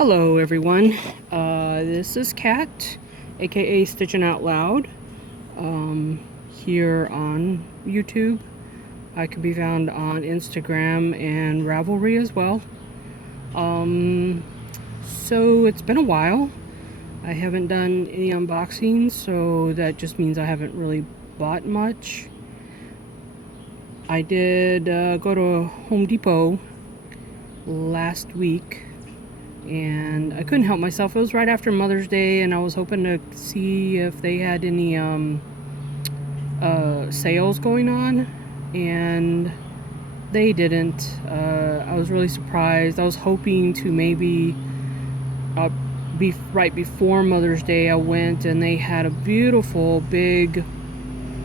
Hello everyone, this is Kat, aka Stitching Out Loud, here on YouTube. I can be found on Instagram and Ravelry as well. So it's been a while. I haven't done any unboxings, so that just means I haven't really bought much. I did go to Home Depot last week, and I couldn't help myself. It was right after Mother's Day, and I was hoping to see if they had any sales going on, and they didn't. I was really surprised. I was hoping to maybe be right before Mother's Day. I went and they had a beautiful big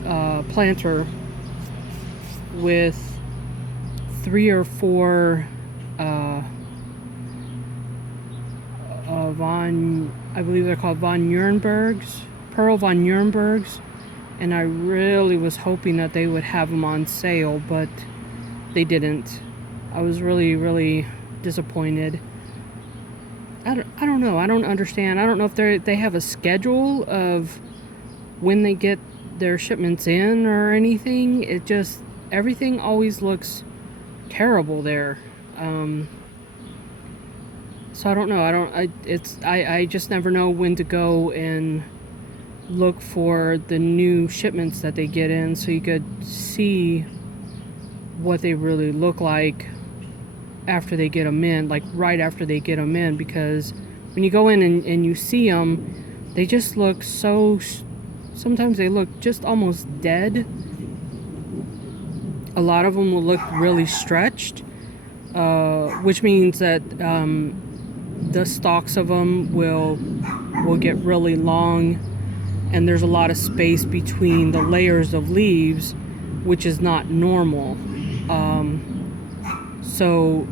planter with 3 or 4 I believe they're called Von Nurembergs, Pearl Von Nurembergs, and I really was hoping that they would have them on sale, but they didn't. I was really disappointed. I don't know. I don't understand. I don't know if they have a schedule of when they get their shipments in or anything. It just, everything always looks terrible there. So I don't know. I just never know when to go and look for the new shipments that they get in, so you could see what they really look like after they get them in, like right after they get them in, because when you go in and you see them, they just look so, sometimes they look just almost dead. A lot of them will look really stretched, which means that the stalks of them will get really long, and there's a lot of space between the layers of leaves, which is not normal. So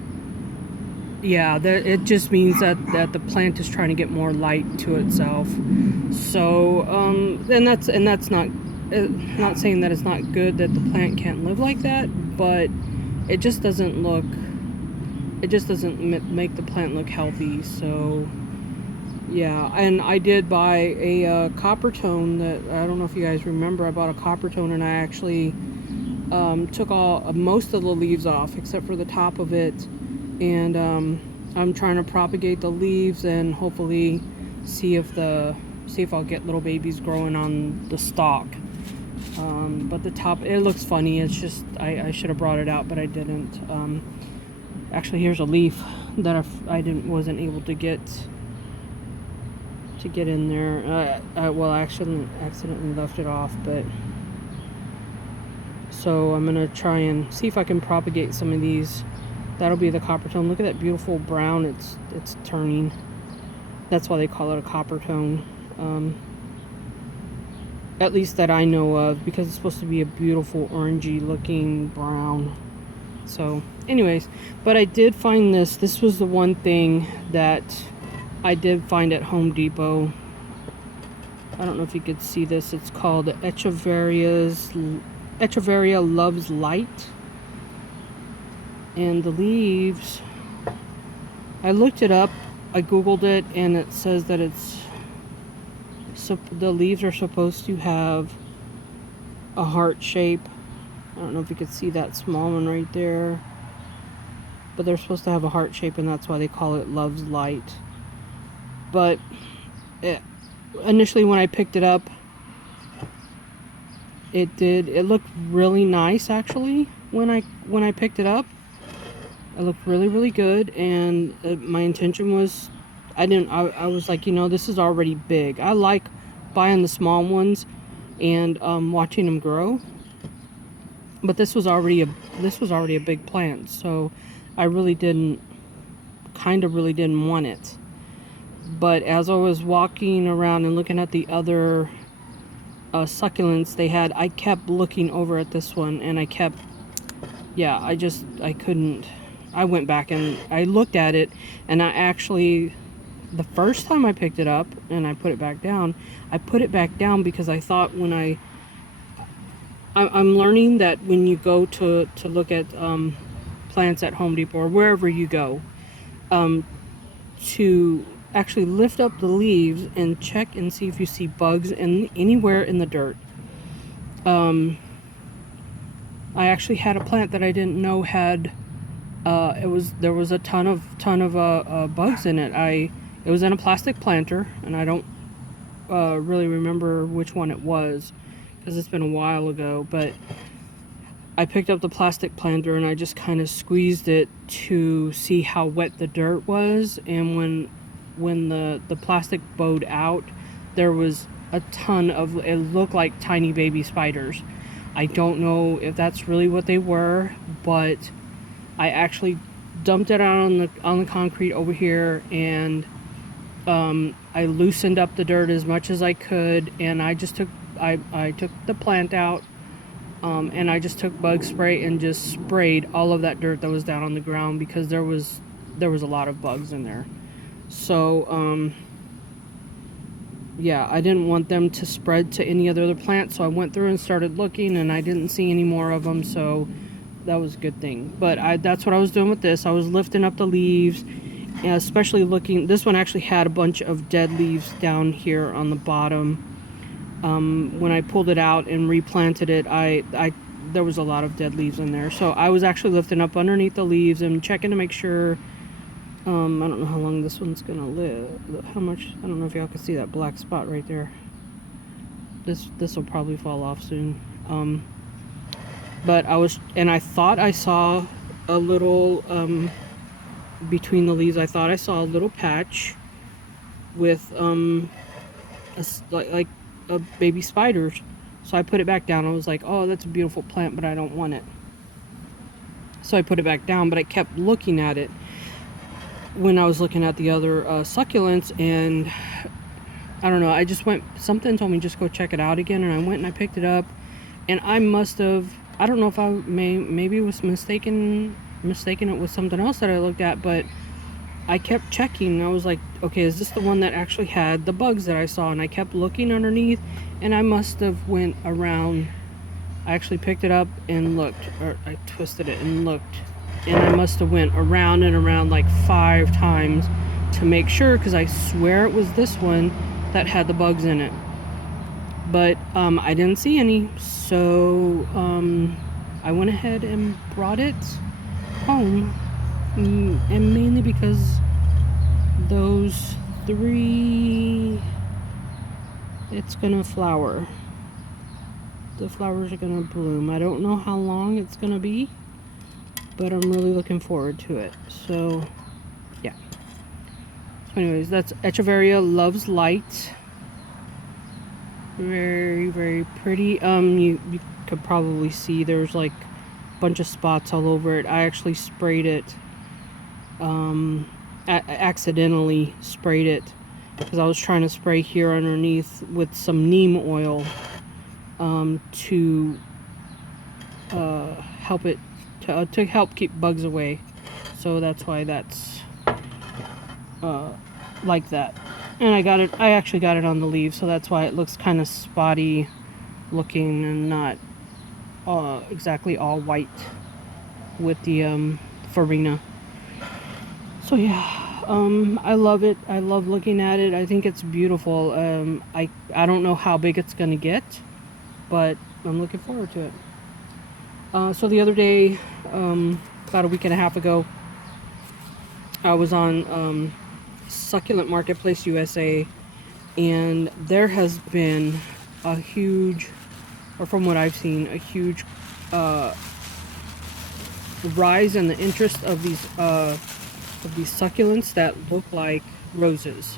yeah, it just means that the plant is trying to get more light to itself. So and that's not saying that it's not good that the plant can't live like that, but it just doesn't make the plant look healthy. So yeah, and I did buy a copper tone that, I don't know if you guys remember, I bought a copper tone, and I actually took most of the leaves off except for the top of it, and I'm trying to propagate the leaves and hopefully see if I'll get little babies growing on the stalk. But the top, it looks funny. It's just I should have brought it out, but I didn't. Actually, here's a leaf that I wasn't able to get in there. Well, I accidentally left it off, but so I'm gonna try and see if I can propagate some of these. That'll be the copper tone. Look at that beautiful brown it's turning. That's why they call it a copper tone. At least that I know of, because it's supposed to be a beautiful orangey looking brown. So anyways, but I did find this. This was the one thing that I did find at Home Depot. I don't know if you could see this. It's called Echeveria Loves Light. And the leaves, I looked it up, I googled it, and it says that the leaves are supposed to have a heart shape. I don't know if you could see that small one right there, but they're supposed to have a heart shape, and that's why they call it Loves Light. But initially when I picked it up, it looked really nice actually. When I picked it up, it looked really good, and my intention was, I was like, this is already big. I like buying the small ones and watching them grow, but this was already a big plant, so I really didn't want it. But as I was walking around and looking at the other succulents they had, I kept looking over at this one, and I couldn't. I went back and I looked at it, and the first time I picked it up and I put it back down, because I thought I'm learning that when you go to look at plants at Home Depot or wherever you go, to actually lift up the leaves and check and see if you see bugs anywhere in the dirt. I actually had a plant that I didn't know had there was a ton of bugs in it. It was in a plastic planter, and I don't really remember which one it was because it's been a while ago, but I picked up the plastic planter and I just kind of squeezed it to see how wet the dirt was, and when the plastic bowed out, there was a ton of, it looked like tiny baby spiders. I don't know if that's really what they were, but I actually dumped it out on the concrete over here, and I loosened up the dirt as much as I could, and I just took I took the plant out, and I just took bug spray and just sprayed all of that dirt that was down on the ground, because there was a lot of bugs in there. So yeah, I didn't want them to spread to any other plants, so I went through and started looking, and I didn't see any more of them, so that was a good thing. But that's what I was doing with this. I was lifting up the leaves, especially looking. This one actually had a bunch of dead leaves down here on the bottom. When I pulled it out and replanted it, there was a lot of dead leaves in there. So I was actually lifting up underneath the leaves and checking to make sure. I don't know how long this one's gonna live. How much? I don't know if y'all can see that black spot right there. This will probably fall off soon. But I thought I saw a little between the leaves. I thought I saw a little patch with like a baby spiders. So I put it back down. I was like, oh, that's a beautiful plant, but I don't want it. So I put it back down, but I kept looking at it when I was looking at the other succulents, and I don't know, I just went, something told me just go check it out again, and I went and I picked it up, and I must have, I don't know if I maybe was mistaken it with something else that I looked at, but I kept checking, and I was like, okay, is this the one that actually had the bugs that I saw? And I kept looking underneath, and I must have went around. I actually picked it up and looked, or I twisted it and looked, and I must have went around and around like 5 times to make sure, because I swear it was this one that had the bugs in it. But I didn't see any, so I went ahead and brought it home, and mainly because those 3, it's gonna flower. The flowers are gonna bloom. I don't know how long it's gonna be, but I'm really looking forward to it. So yeah, so anyways, that's Echeveria Loves Light. Very, very pretty. You could probably see there's like a bunch of spots all over it. I actually sprayed it, accidentally sprayed it, because I was trying to spray here underneath with some neem oil to help it to help keep bugs away. So that's why that's like that. And I actually got it on the leaves, so that's why it looks kind of spotty looking and not exactly all white with the farina. So yeah, I love it. I love looking at it. I think it's beautiful. I don't know how big it's gonna get, but I'm looking forward to it. So the other day, about a week and a half ago, I was on Succulent Marketplace USA, and there has been a huge, or from what I've seen, a huge rise in the interest of these succulents that look like roses,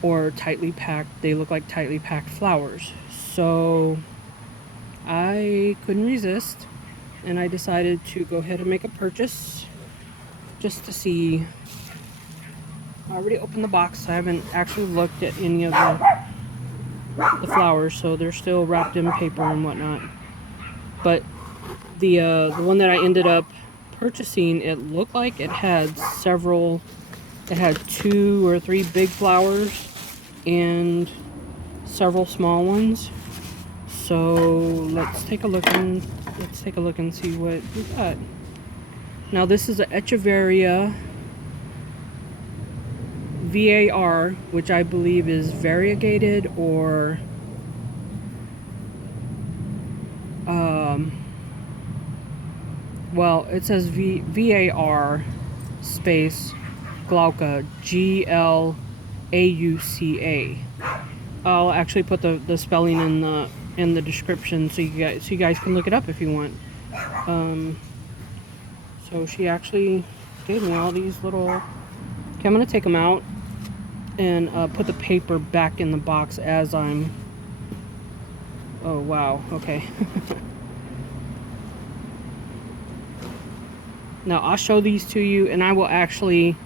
or tightly packed. They look like tightly packed flowers. So I couldn't resist, and I decided to go ahead and make a purchase just to see. I already opened the box. I haven't actually looked at any of the flowers, so they're still wrapped in paper and whatnot. But the one that I ended up purchasing, it looked like it had several. It had 2 or 3 big flowers and several small ones. So let's take a look and see what we got. Now this is an Echeveria VAR, which I believe is variegated, or well, it says VAR space glauca, GLAUCA. I'll actually put the spelling in the description so you guys can look it up if you want. So she actually gave me all these little. Okay, I'm gonna take them out and put the paper back in the box as I'm. Oh wow. Okay. Now I'll show these to you, and I will actually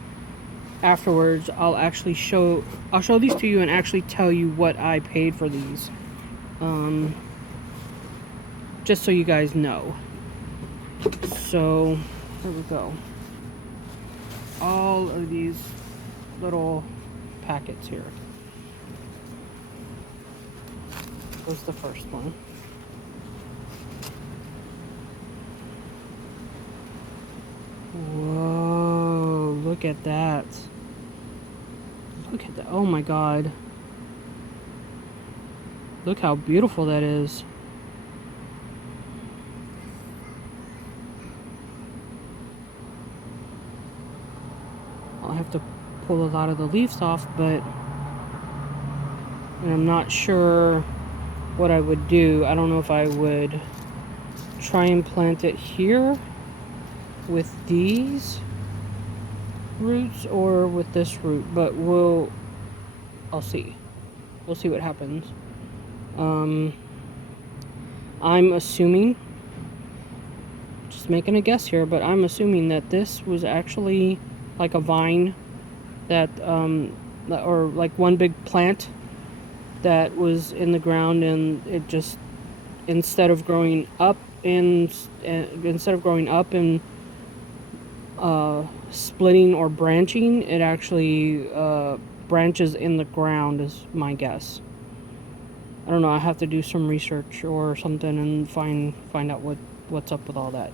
afterwards I'll show these to you and actually tell you what I paid for these, just so you guys know. So here we go, all of these little packets here. Here's the first one. Whoa, look at that. Look at that. Oh my god. Look how beautiful that is. I'll have to pull a lot of the leaves off, but I'm not sure what I would do. I don't know if I would try and plant it here with these roots or with this root, but I'll see. We'll see what happens. I'm assuming, just making a guess here, but I'm assuming that this was actually like a vine that, or like one big plant that was in the ground, and it just, instead of growing up and splitting or branching, it actually branches in the ground, is my guess. I don't know. I have to do some research or something and find out what's up with all that.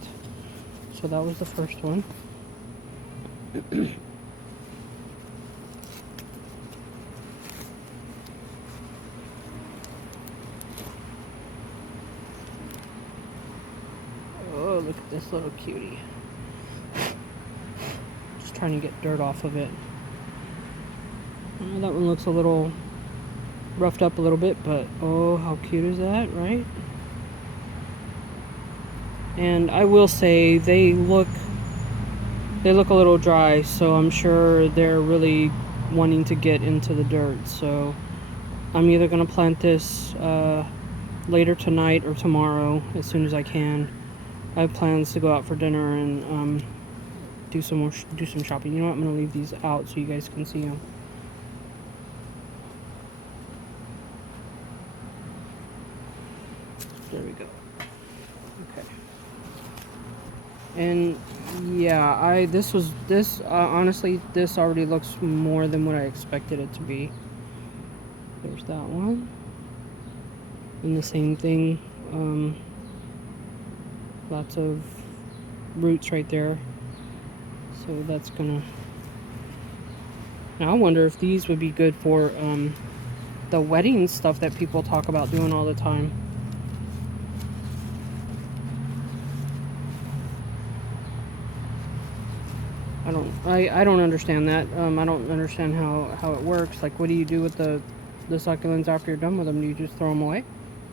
So that was the first one. Oh, look at this little cutie. Just trying to get dirt off of it. That one looks a little roughed up a little bit, but oh, how cute is that, right? And I will say they look a little dry, so I'm sure they're really wanting to get into the dirt. So I'm either gonna plant this later tonight or tomorrow as soon as I can. I have plans to go out for dinner and do some shopping. You know what? I'm gonna leave these out so you guys can see them. There we go. Okay. And yeah, honestly, this already looks more than what I expected it to be. There's that one. And the same thing. Lots of roots right there. So that's gonna. Now I wonder if these would be good for the wedding stuff that people talk about doing all the time. I don't understand that. I don't understand how it works. Like, what do you do with the succulents after you're done with them? Do you just throw them away?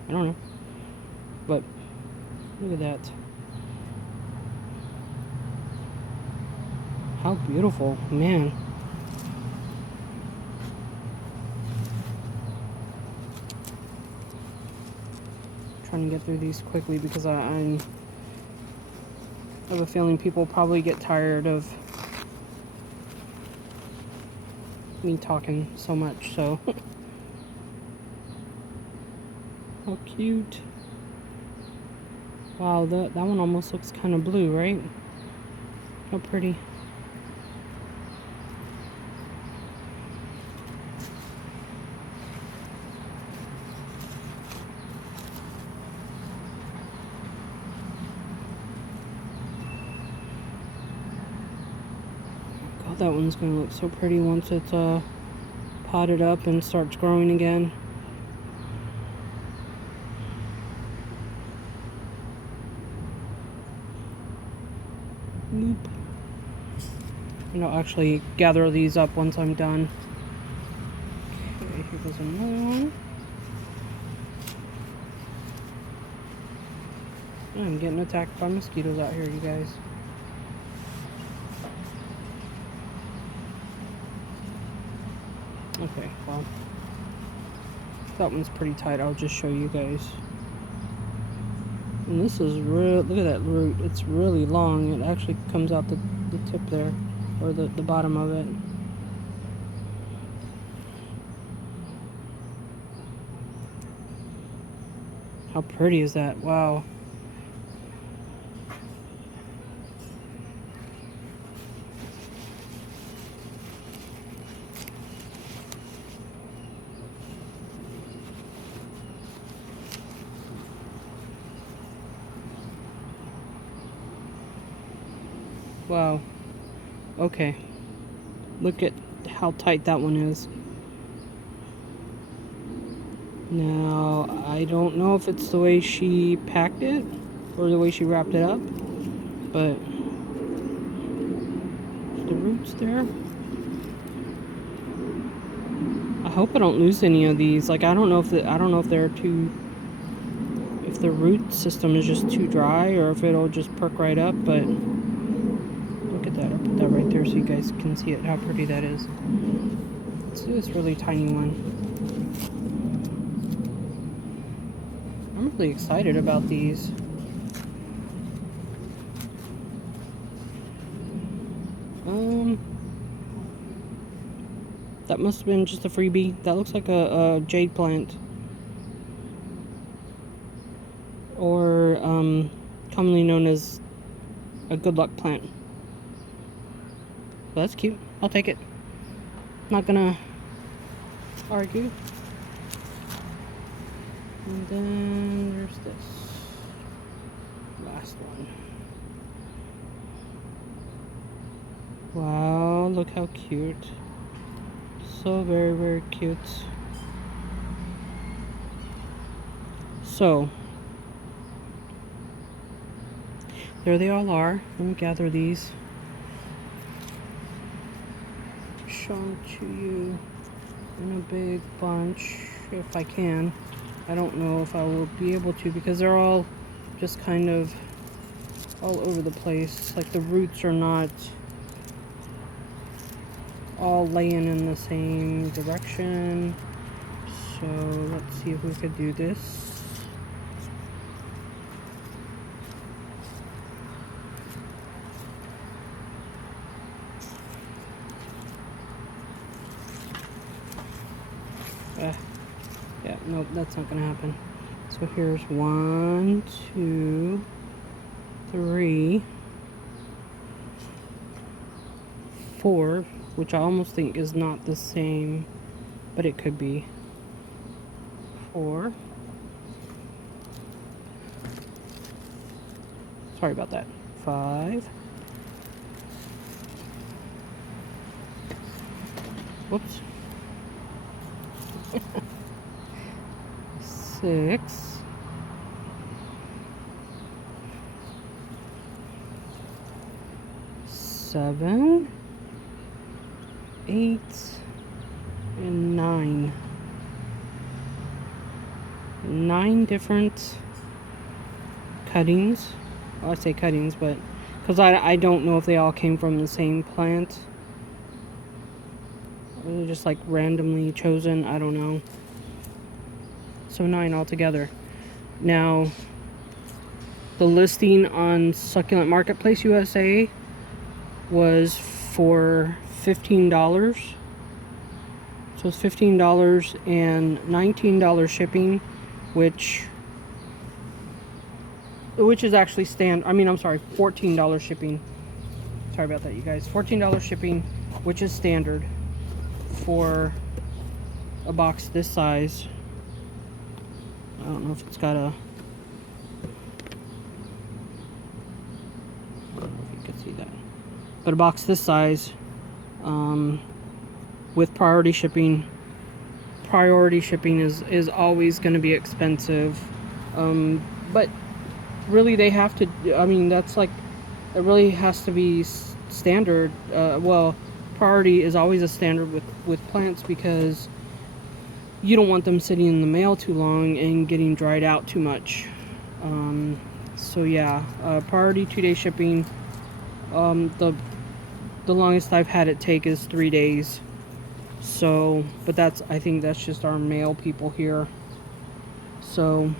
I don't know. But look at that. How beautiful, man. Trying to get through these quickly because I have a feeling people probably get tired of me talking so much, so. How cute. Wow, that one almost looks kind of blue, right? How pretty. Oh, that one's gonna look so pretty once it's potted up and starts growing again. Boop. And I'll actually gather these up once I'm done. Okay, here goes another one. I'm getting attacked by mosquitoes out here, you guys. Okay, well, that one's pretty tight. I'll just show you guys. And this is real. Look at that root. It's really long. It actually comes out the tip there, or the bottom of it. How pretty is that? Wow. Wow. Okay. Look at how tight that one is. Now, I don't know if it's the way she packed it or the way she wrapped it up, but the roots there. I hope I don't lose any of these. Like, I don't know if they're too, if the root system is just too dry or if it'll just perk right up, but look at that. I'll put that right there so you guys can see it, how pretty that is. Let's do this really tiny one. I'm really excited about these. That must have been just a freebie. That looks like a jade plant. Or commonly known as a good luck plant. Well, that's cute. I'll take it. Not gonna argue. And then there's this last one. Wow, look how cute. So very, very cute. So, there they all are. Let me gather these. Show them to you in a big bunch if I can. I don't know if I will be able to because they're all just kind of all over the place. Like the roots are not all laying in the same direction. So let's see if we could do this. Yeah, nope, that's not gonna happen. So here's 1, 2, 3, 4, which I almost think is not the same, but it could be. 4. Sorry about that. 5. Whoops. 6. 7, 8, and 9. 9 different cuttings. Well, I say cuttings, but because I don't know if they all came from the same plant. Or they're just like randomly chosen. I don't know. So 9 altogether. Now, the listing on Succulent Marketplace USA was for $15. So it's $15 and $19 shipping, which is actually I'm sorry, $14 shipping. Sorry about that, you guys. $14 shipping, which is standard for a box this size. I don't know if it's got a, I don't know if you can see that, but a box this size With priority shipping. Priority shipping is always going to be expensive. But really they have to, I mean, that's like, it really has to be standard. Well, priority is always a standard with plants, because you don't want them sitting in the mail too long and getting dried out too much. So yeah, priority 2-day shipping. The longest I've had it take is 3 days. So, but I think that's just our mail people here. So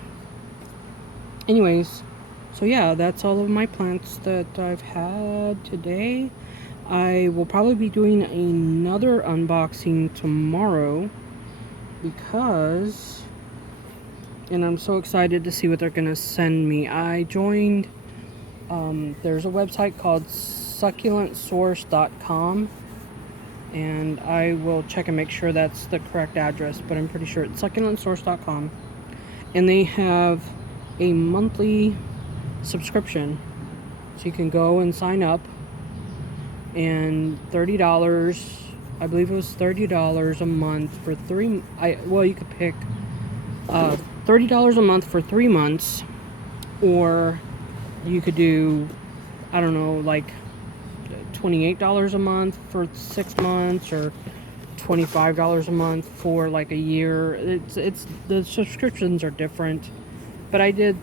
anyways, so yeah, that's all of my plants that I've had today. I will probably be doing another unboxing tomorrow, because, and I'm so excited to see what they're gonna send me. I joined, there's a website called succulentsource.com, and I will check and make sure that's the correct address, but I'm pretty sure it's succulentsource.com. And they have a monthly subscription, so you can go and sign up, and $30, I believe it was $30 a month for well, you could pick $30 a month for 3 months, or you could do, I don't know, like $28 a month for 6 months, or $25 a month for like a year. It's the subscriptions are different, but I did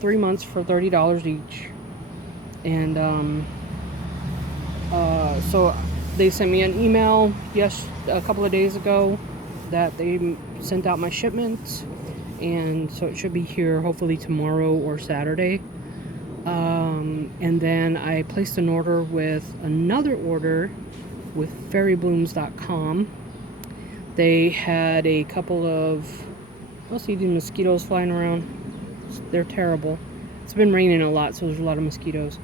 3 months for $30 each, and so they sent me an email a couple of days ago that they sent out my shipment, and so it should be here hopefully tomorrow or Saturday. And then I placed an order with another order with fairyblooms.com. They had a couple of, I'll see these mosquitoes flying around. They're terrible. It's been raining a lot, so there's a lot of mosquitoes.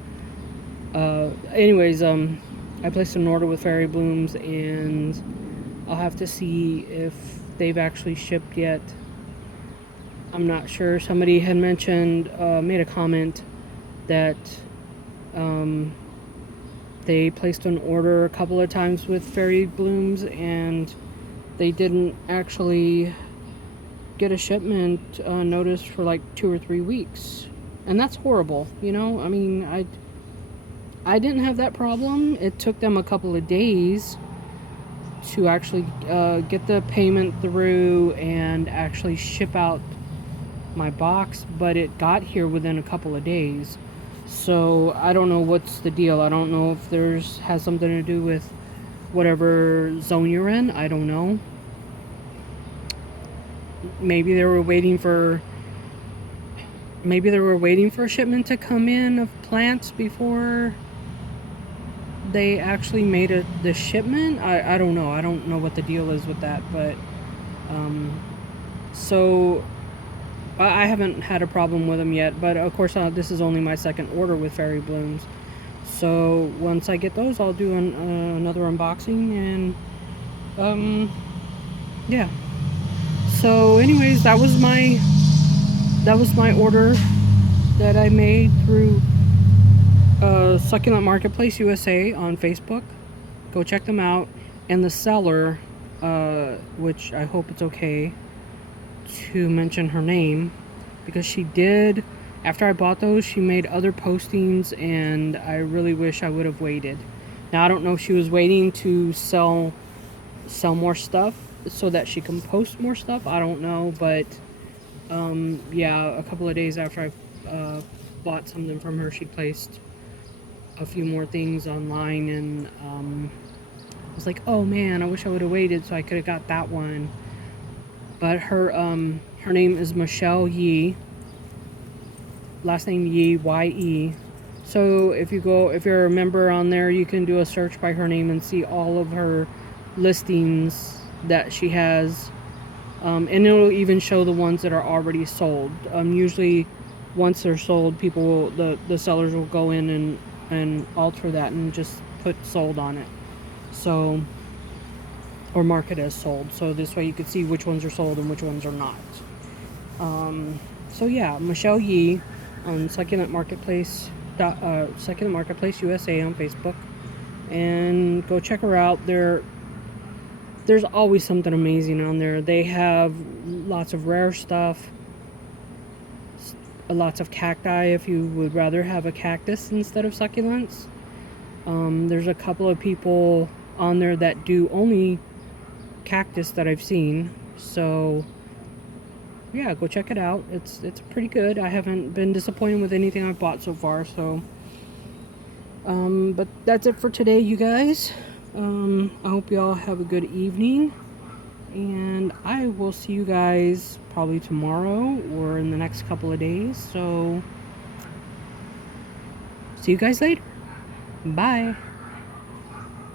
Anyways, I placed an order with Fairy Blooms, and I'll have to see if they've actually shipped yet. I'm not sure. Somebody had mentioned, made a comment that they placed an order a couple of times with Fairy Blooms, and they didn't actually get a shipment notice for like 2 or 3 weeks. And that's horrible, you know? I mean, I didn't have that problem. It took them a couple of days to actually get the payment through and actually ship out my box, but it got here within a couple of days. So I don't know what's the deal. I don't know if has something to do with whatever zone you're in. I don't know. Maybe they were waiting for a shipment to come in of plants before they actually made the shipment. I don't know. I don't know what the deal is with that, but so I haven't had a problem with them yet, but of course this is only my second order with Fairy Blooms. So once I get those, I'll do another unboxing, and yeah. So anyways, that was my order that I made through Succulent Marketplace USA on Facebook. Go check them out. And the seller, which I hope it's okay to mention her name, because she did, after I bought those, she made other postings, and I really wish I would have waited. Now I don't know if she was waiting to sell more stuff so that she can post more stuff. I don't know, but yeah, a couple of days after I bought something from her, she placed a few more things online, and I was like, oh man, I wish I would have waited so I could have got that one. But her name is Michelle Yee, last name Yee, Y-E. So if you're a member on there, you can do a search by her name and see all of her listings that she has, and it'll even show the ones that are already sold. Usually once they're sold, the sellers will go in and alter that and just put sold on it, so, or mark it as sold, so this way you can see which ones are sold and which ones are not. So yeah, Michelle Yee on Succulent Marketplace USA on Facebook. and go check her out. There's always something amazing on there. They have lots of rare stuff, lots of cacti if you would rather have a cactus instead of succulents. There's a couple of people on there that do only cactus that I've seen. So yeah, go check it out. It's pretty good. I haven't been disappointed with anything I've bought so far. So but that's it for today, you guys. I hope you all have a good evening, and I will see you guys probably tomorrow or in the next couple of days. So see you guys later. Bye.